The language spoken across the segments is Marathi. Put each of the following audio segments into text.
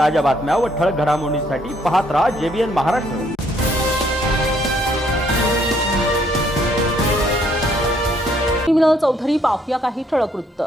ताज्या बातम्या व ठळक घडामोडींसाठी पाहत राहा JBN महाराष्ट्र। मिनल चौधरी पाहूया काही ठळक वृत्त।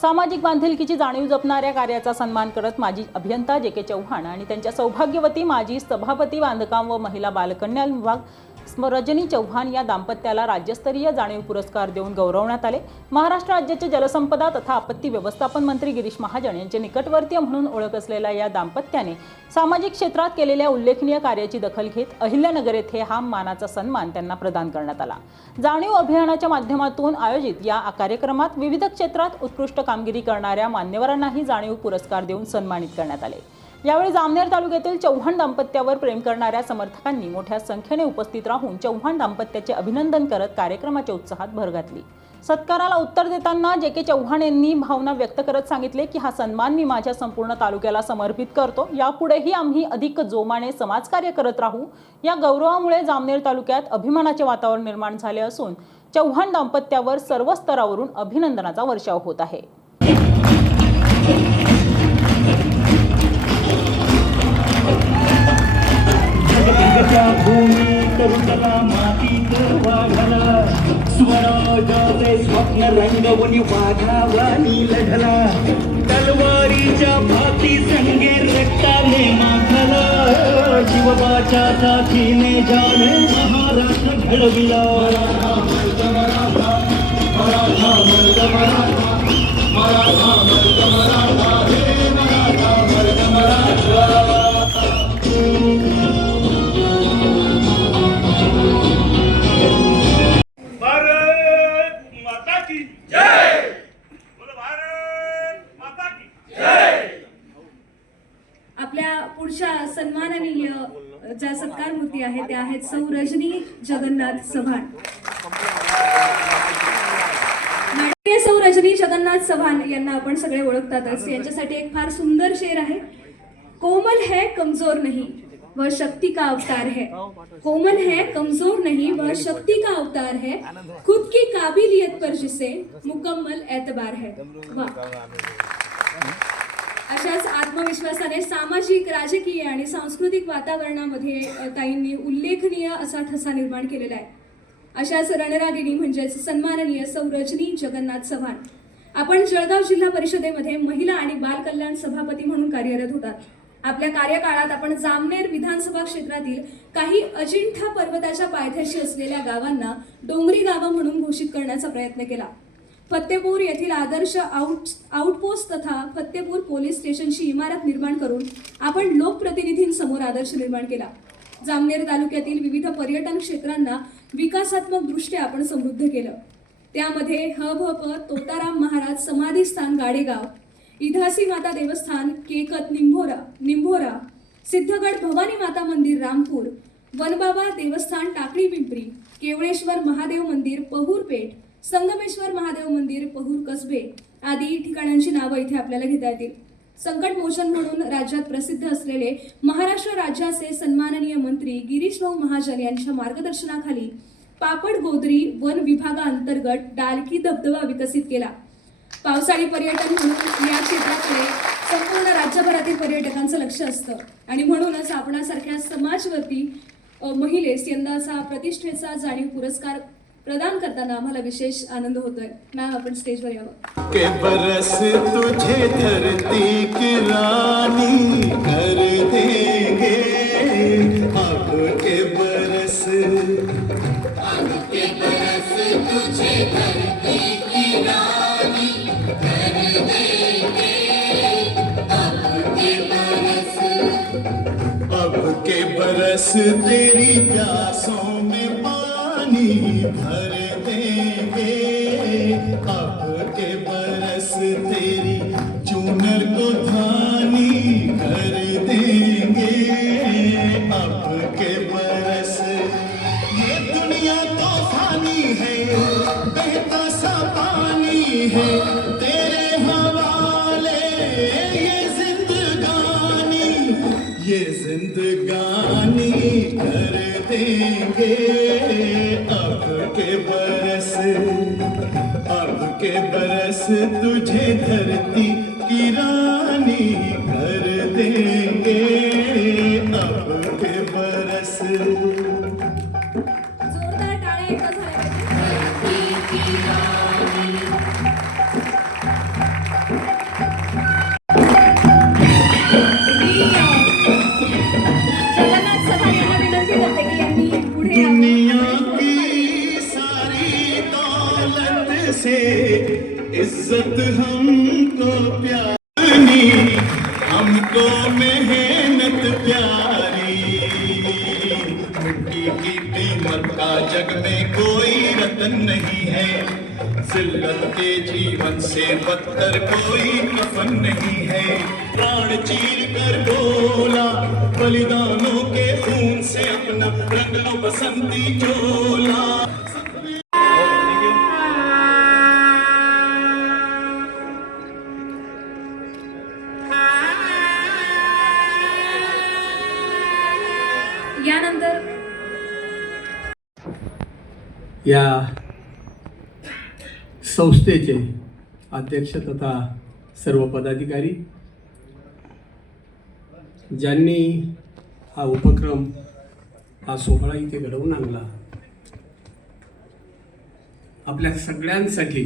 सामाजिक बांधिलकीची जाणीव जपणाऱ्या कार्याचा सन्मान करत माजी अभियंता JK चव्हाण आणि त्यांच्या सौभाग्यवती माजी सभापती बांधकाम व महिला बालकल्याण विभाग रजनी चव्हाण या दाम्पत्याला राज्यस्तरीय जाणीव पुरस्कार देऊन गौरवण्यात आले। महाराष्ट्र राज्याचे जलसंपदा तथा आपत्ती व्यवस्थापन मंत्री गिरीश महाजन यांचे निकटवर्तीय म्हणून ओळख असलेल्या या दाम्पत्याने सामाजिक क्षेत्रात केलेल्या उल्लेखनीय कार्याची दखल घेत अहिल्यानगर येथे हा मानाचा सन्मान त्यांना प्रदान करण्यात आला। जाणीव अभियानाच्या माध्यमातून आयोजित या कार्यक्रमात विविध क्षेत्रात उत्कृष्ट कामगिरी करणाऱ्या मान्यवरांनाही जाणीव पुरस्कार देऊन सन्मानित करण्यात आले। यावेळी जामनेर तालुक्यातील चव्हाण दाम्पत्यावर प्रेम करणाऱ्या समर्थकांनी मोठ्या संख्येने उपस्थित राहून चव्हाण दाम्पत्याचे अभिनंदन करत कार्यक्रमाच्या उत्साहात भर घातली। सत्काराला उत्तर देताना JK चव्हाण यांनी भावना व्यक्त करत सांगितले की हा सन्मान मी माझ्या संपूर्ण तालुक्याला समर्पित करतो। यापुढेही आम्ही अधिक जोमाने समाजकार्य करत राहू। या गौरवामुळे जामनेर तालुक्यात अभिमानाचे वातावरण निर्माण झाले असून चव्हाण दाम्पत्यावर सर्व स्तरावरून अभिनंदनाचा वर्षाव होत आहे। स्वप्न रंगवणी वाघावानी लढला, तलवारीच्या भाती संगे रक्ताने माखला, शिवबाच्या साथीने जाने महाराष्ट्र घडविला। आपल्या पुढच्या सन्माननीय ज्या सत्कार मूर्ती आहेत त्या आहेत सौ रजनी जगन्नाथ चव्हाण। माननीय सौ रजनी जगन्नाथ चव्हाण यांना आपण सगळे ओळखतातच। यांच्यासाठी एक फार सुंदर शेर आहे। कोमल है कमजोर नहीं वह शक्ति का अवतार है, कोमल है कमजोर नहीं वह शक्ति का अवतार है, खुद की काबिलियत पर जिसे मुकम्मल एतबार है। अशाच आत्मविश्वासाने सामाजिक, राजकीय आणि सांस्कृतिक वातावरणामध्ये ताईंनी उल्लेखनीय असा ठसा निर्माण केलेला आहे। अशाच रणरागिणी म्हणजेच सन्माननीय सौ रजनी जगन्नाथ चव्हाण आपण जळगाव जिल्हा परिषदेमध्ये महिला आणि बाल कल्याण सभापती म्हणून कार्यरत होतात। आपल्या कार्यकाळात आपण जामनेर विधानसभा क्षेत्रातील काही अजिंठा पर्वताच्या पायथ्याशी असलेल्या गावांना डोंगरी गावं म्हणून घोषित करण्याचा प्रयत्न केला। फत्तेपूर येथील आदर्श आउटपोस्ट तथा फत्तेपूर पोलीस स्टेशनची इमारत निर्माण करून आपण लोकप्रतिनिधींसमोर आदर्श निर्माण केला। जामनेर तालुक्यातील विविध पर्यटन क्षेत्रांना विकासात्मक दृष्ट्या आपण समृद्ध केलं। त्यामध्ये हभप तोताराम महाराज समाधीस्थान गाडेगाव, इधासी माता देवस्थान केकत निंभोरा, सिद्धगड भवानी माता मंदिर रामपूर, वनबाबा देवस्थान टाकळी पिंपरी, केवळेश्वर महादेव मंदिर पहूरपेठ, संगमेश्वर महादेव मंदिर पहूर कसबे आदी ठिकाणांची नावं इथे आपल्याला घेता येतील। संकट मोचन म्हणून राज्यात प्रसिद्ध असलेले महाराष्ट्र राज्याचे सन्माननीय मंत्री गिरीश भाऊ महाजन यांच्या मार्गदर्शनाखाली पापड गोदरी वन विभागाअंतर्गत डालकी धबधबा विकसित केला। पावसाळी पर्यटन म्हणून या क्षेत्राकडे संपूर्ण राज्यभरातील पर्यटकांचं लक्ष असतं आणि म्हणूनच आपणासारख्या समाजवर्ती महिलेस यंदाचा प्रतिष्ठेचा जाणीव पुरस्कार प्रदान करताना आम्हाला विशेष आनंद होतोय। मॅम आपण स्टेजवर यावं। के बरस तुझे धरती की रानी कर देंगे, अब के बरस तुझे धरती की रानी कर देंगे, अब के बरस तेरी प्यासों में पानी भर देंगे, अब के बरस तेरी चूनर को धानी कर देंगे, अब के बरस ये दुनिया तो फानी है, बहता सा पानी है, तेरे हवाले ये जिंदगानी कर देंगे, अब के बरस तुझे धरती की रानी कर देंगे। मोहब्बत हमको प्यारी, हमको मेहनत प्यारी। मिट्टी की कीमत का जग में कोई रतन नहीं है, जिल्लत के जीवन से बदतर कोई कफन नहीं है। प्राण चीर कर बोला, बलिदानों के खून से अपना रंग लो बसंती चोला। यानंतर या संस्थेचे अध्यक्ष तथा सर्व पदाधिकारी, ज्यांनी हा उपक्रम, हा सोहळा इथे घडवून आणला, आपल्या सगळ्यांसाठी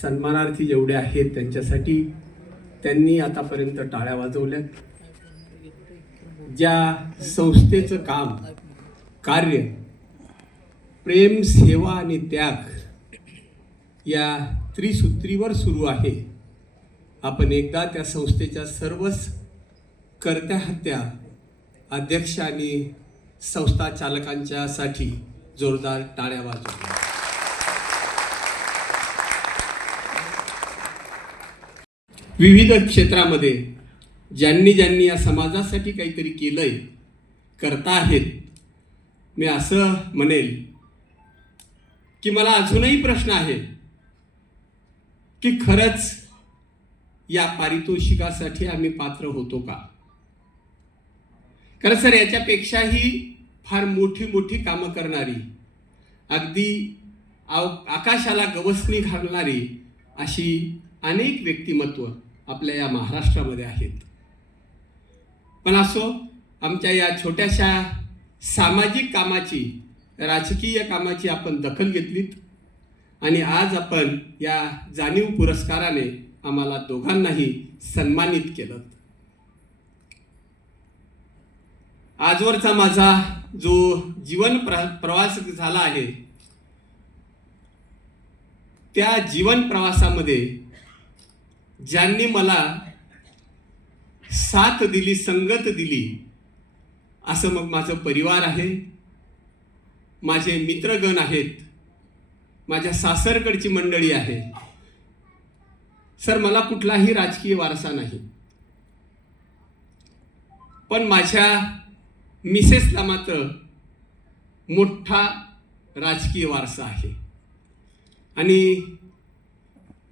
सन्मानार्थी जेवढे आहेत त्यांच्यासाठी त्यांनी आतापर्यंत टाळ्या वाजवल्यात। ज्या संस्थेचं काम, कार्य प्रेम, सेवा आणि त्याग या त्रिसूत्रीवर सुरू आहे, आपण एकदा त्या संस्थेच्या सर्वच कर्त्या हत्या, अध्यक्ष आणि संस्था चालकांच्यासाठी जोरदार टाळ्या वाजवल्या। विविध क्षेत्रामध्ये ज्यांनी ज्यांनी या समाजासाठी काहीतरी केलंय, करता आहेत, मी असं म्हणेल की मला अजूनही प्रश्न आहे की खरंच या पारितोषिकासाठी आम्ही पात्र होतो का? कारण सर, याच्यापेक्षाही फार मोठी मोठी कामं करणारी, अगदी आकाशाला गवसणी घालणारी अशी अनेक व्यक्तिमत्व आपल्या या महाराष्ट्रामध्ये आहेत। पण असो, आमच्या या छोट्याशा सामाजिक कामाची, राजकीय कामाची आपण दखल घेतलीत आणि आज आपण या जाणीव पुरस्काराने आम्हाला दोघांनाही सन्मानित केलं। आजवरचा माझा जो जीवन प्रवास झाला आहे, त्या जीवन प्रवासामध्ये ज्यांनी मला साथ दिली, संगत दिली, असं मग माझं परिवार आहे, माझे मित्रगण आहेत, माझ्या सासरकडची मंडळी आहे। सर, मला कुठलाही राजकीय वारसा नाही, पण माझ्या मिसेसला मात्र मोठा राजकीय वारसा आहे आणि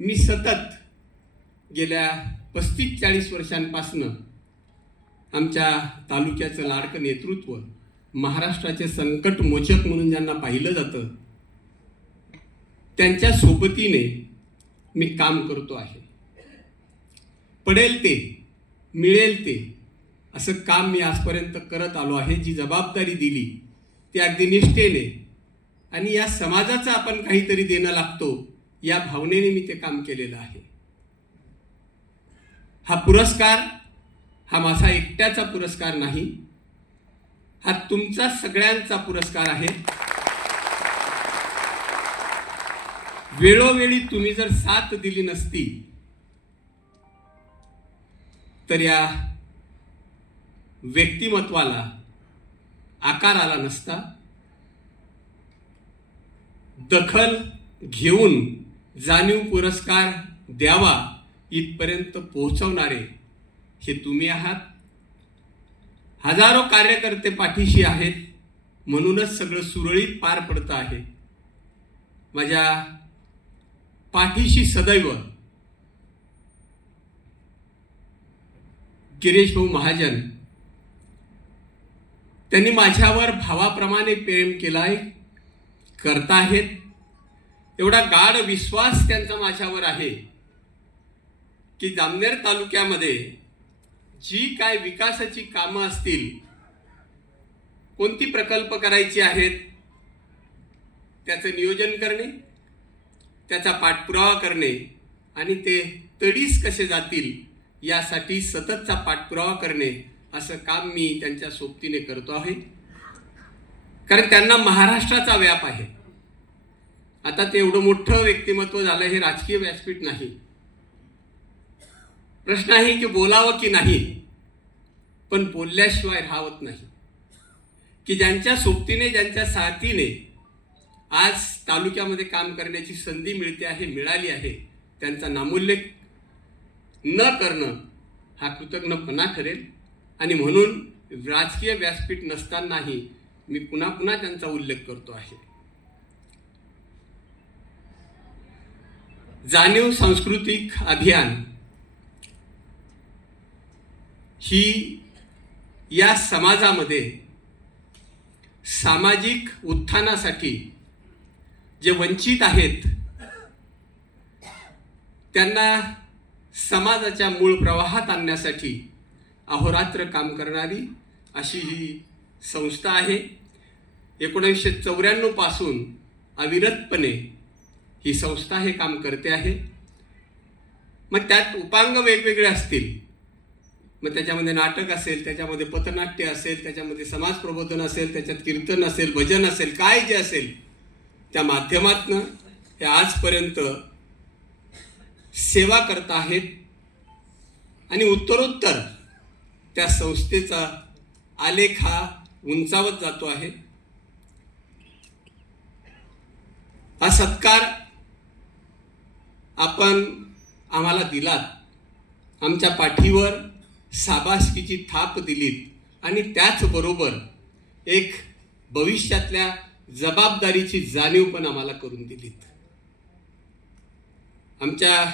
मी सतत गेल्या 35-40 वर्षांपासून आमच्या तालुक्याचं लाडकं नेतृत्व, महाराष्ट्राचे संकट मोचक म्हणून ज्यांना पाहिलं जातं, त्यांच्या सोबतीने मी काम करतो आहे। पडेल ते, मिळेल ते असं काम मी आजपर्यंत करत आलो आहे। जी जबाबदारी दिली ती अगदी निष्ठेने आणि या समाजाचं आपण काहीतरी देणं लागतो या भावनेने मी ते काम केलेलं आहे। हा पुरस्कार हा माझा एकट्याचा पुरस्कार नाही, हा तुमचा सगळ्यांचा पुरस्कार आहे। वेळोवेळी तुम्ही जर साथ दिली नसती तर या व्यक्तिमत्वाला आकार आला नसता। दखल घेऊन जाणीव पुरस्कार द्यावा इथपर्यंत पोहोचवणारे हे तुम्ही आहात। हजारो कार्यकर्ते पाठीशी आहेत, म्हणूनच सगळं सुरळीत पार पडतं आहे। माझ्या पाठीशी सदैव गिरीश भाऊ महाजन, त्यांनी माझ्यावर भावाप्रमाणे प्रेम केलाय, करताहेत। एवढा गाढ विश्वास त्यांचा माझ्यावर आहे की जामनेर तालुक्यामध्ये जी काय विकासाची कामं असतील, कोणती प्रकल्प करायची आहेत, त्याचं नियोजन करणे, त्याचा पाठपुरावा करणे आणि ते तडीस कसे जातील यासाठी सततचा पाठपुरावा करणे, असं काम मी त्यांच्या सोबतीने करतो आहे। कारण त्यांना महाराष्ट्राचा व्याप आहे आता ते एवढं मोठं व्यक्तिमत्व झालं, हे राजकीय व्यासपीठ नाही. प्रश्न आहे की बोलावं की नाही, पण बोलल्याशिवाय राहत नाही. की ज्यांच्या सोबतीने, ज्यांच्या साथीने आज तालुक्यामध्ये काम करण्याची संधी मिळते आहे, मिळाली आहे, त्यांचा नामोल्लेख न करणं हा कृतज्ञपणा ठरेल. आणि म्हणून राजकीय व्यासपीठ नसतानाही मी पुन्हा पुन्हा त्यांचा उल्लेख करतो आहे. जाणीव सांस्कृतिक अभियान ही या समाजामध्ये सामाजिक उत्थानासाठी जे वंचित आहेत त्यांना समाजाच्या मूळ प्रवाहात आणण्यासाठी अहोरात्र काम करणारी अशी ही संस्था आहे. 1994 पासून अविरतपणे ही संस्था हे काम करते आहे. मग त्यात उपांग वेगवेगळे असतील, मग त्याच्यामध्ये नाटक असेल, त्याच्यामध्ये पथनाट्य असेल, त्याच्यामध्ये समाज प्रबोधन असेल, त्याच्यात कीर्तन असेल, भजन असेल, काय जे असेल त्या माध्यमातून हे आजपर्यंत सेवा करत आहेत. आणि उत्तरोत्तर त्या संस्थेचा आलेख हा उंचावत जातो आहे. हा सत्कार आपण आम्हाला दिलात, आमच्या पाठीवर शाबासकीची थाप दिलीत आणि त्याचबरोबर एक भविष्यातल्या जबाबदारीची जाणीव पण आम्हाला करून दिलीत. आमच्या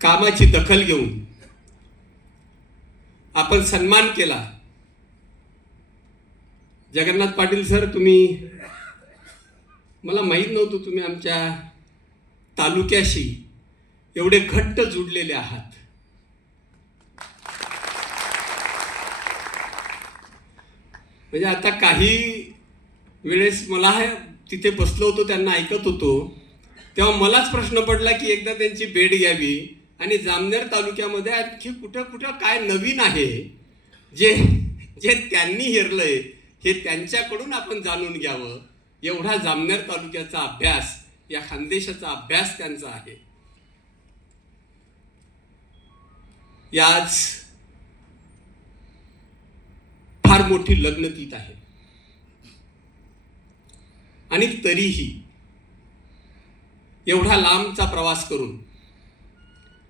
कामाची दखल घेऊन आपण सन्मान केला. जगन्नाथ पाटील सर, तुम्ही, मला माहीत नव्हतं तुम्ही आमच्या तालुक्याशी एवढे घट्ट जुडलेले आहात. म्हणजे आता काही वेळेस मला तिथे बसलो होतो, त्यांना ऐकत होतो, तेव्हा मलाच प्रश्न पडला की एकदा त्यांची भेट घ्यावी आणि जामनेर तालुक्यामध्ये आणखी कुठं कुठं काय नवीन आहे जे जे त्यांनी हेरलंय हे त्यांच्याकडून आपण जाणून घ्यावं. एवढा जामनेर तालुक्याचा अभ्यास, या खानदेशाचा अभ्यास त्यांचा आहे. याच फार मोठी लग्नतीत आहे. आणि तरीही एवढा लांबचा प्रवास करून,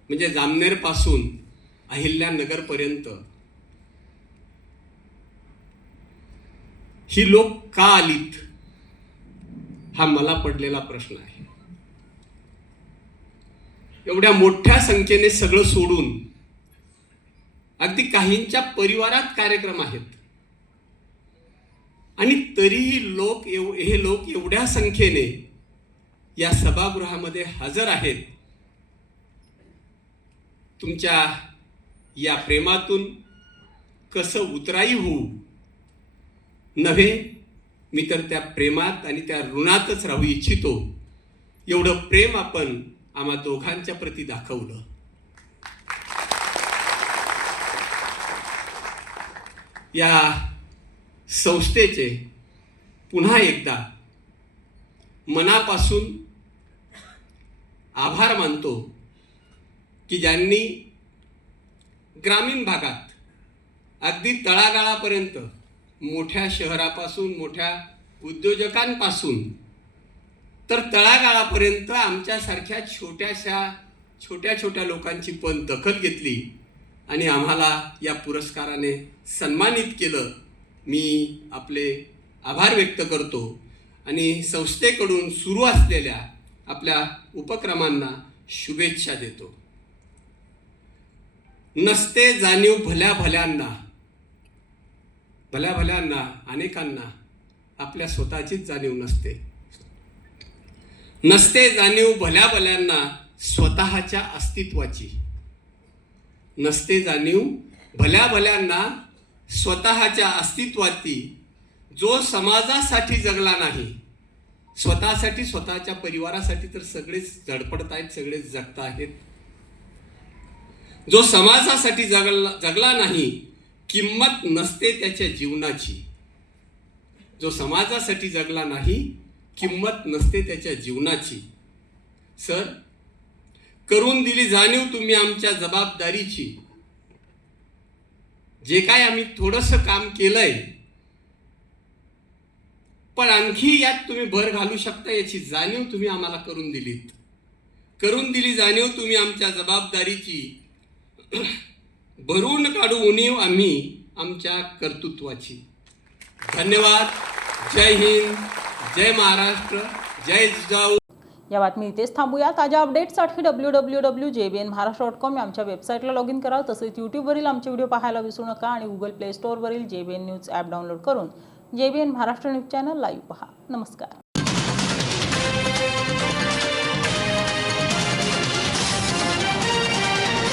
म्हणजे जामनेर पासून अहिल्यानगर पर्यंत ही लोक का आलीत, हा मला पडलेला प्रश्न आहे. एवढ्या मोठ्या संख्येने सगळं सोडून, अगदी काहींच्या परिवारात कार्यक्रम आहेत, आणि तरीही हे लोक एवढ्या संख्येने या सभागृहामध्ये हजर आहेत. तुमच्या या प्रेमातून कसं उतराई होऊ नव्हे, मी तर त्या प्रेमात आणि त्या ऋणातच राहू इच्छितो. एवढं प्रेम आपण आम्हा दोघांच्या प्रती दाखवलं. या संस्थेचे पुन्हा एकदा मनापासून आभार मानतो की ज्यांनी ग्रामीण भागात अगदी तळागाळापर्यंत, मोठ्या शहरापासून, मोठ्या उद्योजकांपासून तर तळागाळापर्यंत आमच्यासारख्या छोट्या छोट्या लोकांची पण दखल घेतली आणि आम्हाला या पुरस्काराने सन्मानित केलं. मी आपले आभार व्यक्त करतो आणि संस्थेकडून सुरू असलेल्या आपल्या उपक्रमांना शुभेच्छा देतो. नसते जाणीव भल्या भल्यांना अनेकांना आपल्या स्वतःचीच जाणीव नसते. नसते जाणीव भल्यांना स्वतःच्या अस्तित्वाची. नसते जाणीव भल्यांना स्वतःच्या अस्तित्वाची. जो समाजासाठी जगला नाही, स्वतःसाठी, स्वतःच्या परिवारासाठी तर सगळेच धडपडत आहेत, सगळेच जगत आहेत. जो समाजासाठी जगला नाही, किंमत नसते त्याच्या जीवनाची. जो समाजासाठी जगला नाही, किंमत नसते त्याच्या जीवनाची. सर, करून दिली जाणीव तुम्ही आमच्या जबाबदारीची. जे काय आम्ही थोडंसं काम केलंय, पण आणखी यात तुम्ही भर घालू शकता याची जाणीव तुम्ही आम्हाला करून दिलीत. करून दिली जाणीव तुम्ही आमच्या जबाबदारीची. भरून काढू उणीव आम्ही आमच्या कर्तृत्वाची. धन्यवाद. जय हिंद, जय महाराष्ट्र, जय जिजाऊ. या बातमी इथेच थांबूया. ताज्या अपडेट्ससाठी www.jbnmaharashtra.com या आमच्या वेबसाईटला लॉग इन करा. तसेच यूट्यूबवरील आमचे व्हिडिओ पाहायला विसरू नका आणि गुगल प्ले स्टोअरवरील JBN न्यूज ॲप डाउनलोड करून JBN Maharashtra news channel live पहा. नमस्कार.